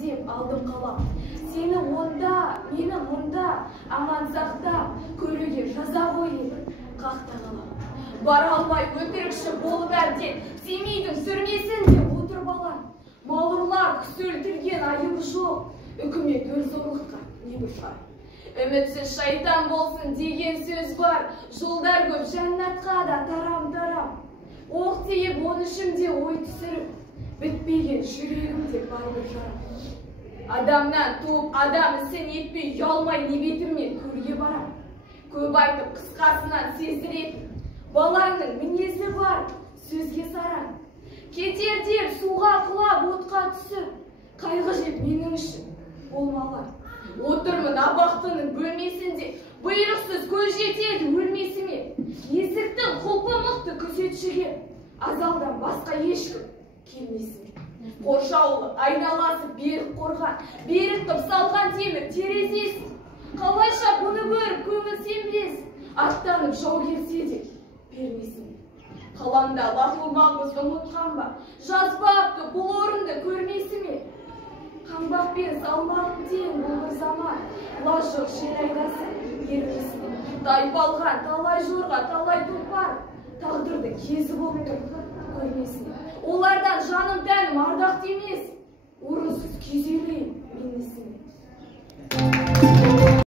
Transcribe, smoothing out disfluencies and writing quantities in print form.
деп алдым қалам. Сені онда, мені мұнда, аман сақтап, көруге жаза қойып, қақта қалам. Бара алмай өтірікші болып әбден, Семейдің сүрмесінде отыр балам. Малырлар кісі өлтірген айыбы жоқ, үкімет өз зорлыққа не бұшар. Үмітсіз шайтан болсын деген сөз бар, жолдар көп жәннатқа да тарам-тарам. Оқ тиіп, он ішімде ой түсіріп, бітпеген жүрегімде бар бір жарам. Адамнан туып, адам ісін етпей, ұялмай не бетіммен көрге барам. Көп айтып, қысқасынан сездіретін, балаңның мінезі бар, сөзге саран. Кетер деп суға құлап, отқа түсіп, қайғы жеп менің үшін болмалар. Отырмын абақтының бөлмесінде, бұйрықсыз көз жетеді өлмесіме. Есіктің құлпы мықты күзетшіге, азалдан басқа ешкім келмесіме. Қоршаулы айналасы берік қорған, беріктіп салған темір терезесі. Қалайша бұны көріп көңіл сенбес, аттанып жау келсе де бермесіме. Қаламда лақылмағыз ұмытқан ба, жазбапты бұл орынды көрмесіме. Қаңбақпен салмағым тең бұл бір заман, лашық жер айдасы ермесіме. Тайпалған талай жорға, талай тұлпар, тағдырды кезі болып тұр көрмесіме. Олардан жаным тәнім ардақты емес, орынсыз күйзелейін бейнесіме.